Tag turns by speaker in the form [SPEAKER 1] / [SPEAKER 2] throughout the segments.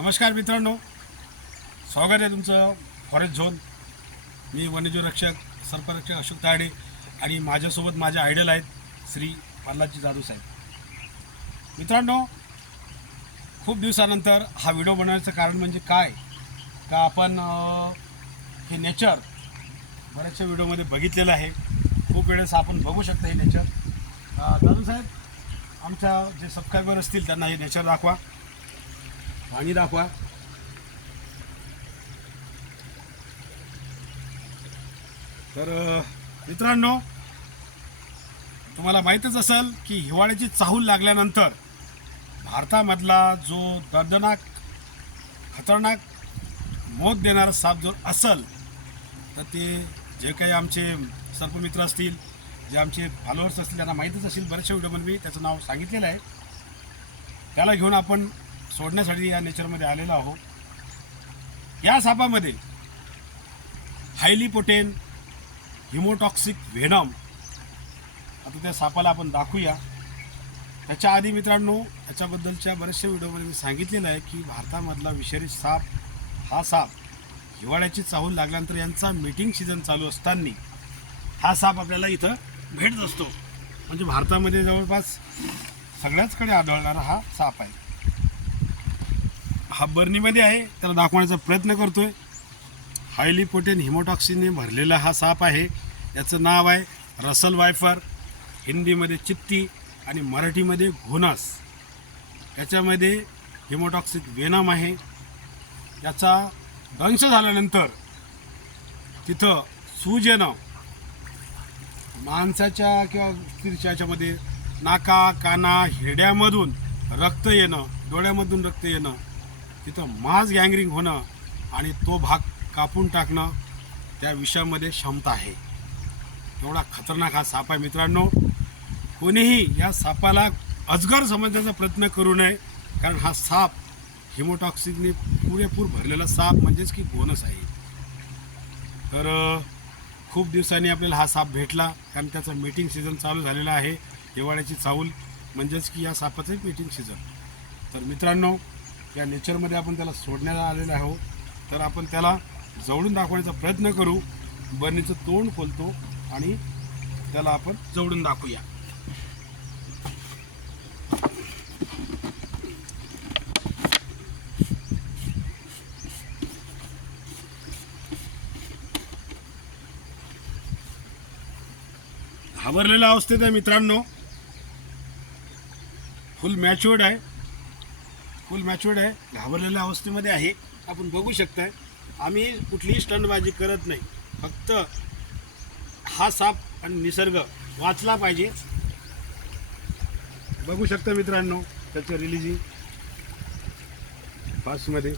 [SPEAKER 1] नमस्कार मित्रांनो. स्वागत आहे तुमचं फॉरेस्ट झोन. मी वन्यजीव रक्षक सर्परक्षक अशोक ताडे आणि माझ्यासोबत माझे आयडल आहेत श्री प्रल्हादजी जाधव साहेब. मित्रांनो खूप दिवसानंतर हा व्हिडिओ बनवण्याचं कारण म्हणजे काय? का आपण हे नेचर बऱ्याचशा व्हिडिओमध्ये बघितलेलं आहे. खूप वेळेस आपण बघू शकता हे नेचर दादू साहेब आमच्या जे सबस्क्रायबर असतील त्यांना हे नेचर दाखवा. पाणी दाखवा. तर मित्रांनो तुम्हाला माहीतच असेल की हिवाळ्याची चाहूल लागल्यानंतर भारतामधला जो दर्दनाक खतरनाक मोत देणारा साप जर असेल तर ते जे काही आमचे सर्पमित्र असतील जे आमचे फॉलोअर्स असतील त्यांना माहीतच असेल. बऱ्याचशा व्हिडिओमध्ये मी त्याचं नाव सांगितलेलं आहे. त्याला घेऊन आपण सोडण्यासाठी या नेचरमध्ये आलेलो आहोत. या सापामध्ये हायली पोटेन हिमोटॉक्सिक व्हेनम आता त्या सापाला आपण दाखवूया. त्याच्या आधी मित्रांनो याच्याबद्दलच्या बऱ्याचशा व्हिडिओमध्ये मी सांगितलेलं आहे की भारतामधला विषारी साप हा साप हिवाळ्याची चाहूल लागल्यानंतर यांचा मीटिंग सीझन चालू असताना हा साप आपल्याला इथं भेटत असतो. म्हणजे भारतामध्ये जवळपास सगळ्याचकडे आढळणारा हा साप आहे. हा बर्नीमध्ये आहे. त्याला दाखवण्याचा प्रयत्न करतोय. हायली पोटेन हिमोटॉक्सिनने भरलेला हा साप आहे. याचं नाव आहे रसल वायफर. हिंदीमध्ये चित्ती आणि मराठीमध्ये घोनस. याच्यामध्ये हिमोटॉक्सिक वेनम आहे. याचा दंश झाल्यानंतर तिथं सूज येणं माणसाच्या किंवा स्त्रीच्या याच्यामध्ये नाका काना हिरड्यामधून रक्त येणं डोळ्यामधून रक्त येणं तिथं मास गँगरिंग होणं आणि तो भाग कापून टाकणं त्या विषयामध्ये क्षमता आहे. एवढा खतरनाक हा साप आहे मित्रांनो. कोणीही या सापाला अजगर समजण्याचा प्रयत्न करू नये कारण हा साप हिमोटॉक्सिकने पुरेपूर भरलेला साप म्हणजेच की बोनस आहे. तर खूप दिवसांनी आपल्याला हा साप भेटला कारण त्याचा मीटिंग सीझन चालू झालेला आहे. हिवाळ्याची चाऊल म्हणजेच की या सापाचं एक मीटिंग सीझन तर मित्रांनो या नेचरमध्ये आपण त्याला सोडण्यात आलेलं आहोत. तर आपण त्याला जवळून दाखवण्याचा प्रयत्न करू. बर्नीचं तोंड खोलतो आणि त्याला आपण जवळून दाखवूया. घाबरलेल्या अवस्थेत आहे मित्रांनो. फुल मॅच्युअर्ड आहे. फुल मॅच्युअर्ड आहे घाबरलेल्या अवस्थेमध्ये आहे. आपण बघू शकताय आम्ही कुठलीही स्टंटबाजी करत नाही. फक्त हा साप आणि निसर्ग वाचला पाहिजे. बघू शकता मित्रांनो त्याचं रिलिजिंग फास्टमध्ये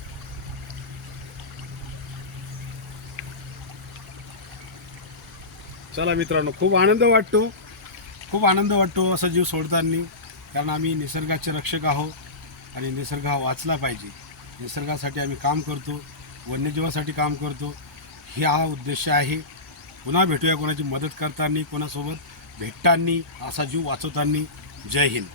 [SPEAKER 1] चला मित्रांनो खूप आनंद वाटतो. खूप आनंद वाटतो असा जीव सोडताना. कारण आम्ही निसर्गाचे रक्षक आहोत. आणि निसर्ग हा वाचला पाहिजे. निसर्गासाठी आम्ही काम करतो वन्यजीवासाठी काम करतो. हे हा उद्देश आहे. पुन्हा भेटूया कोणाची मदत करताना कोणासोबत भेटताना असा जीव वाचवताना. जय हिंद.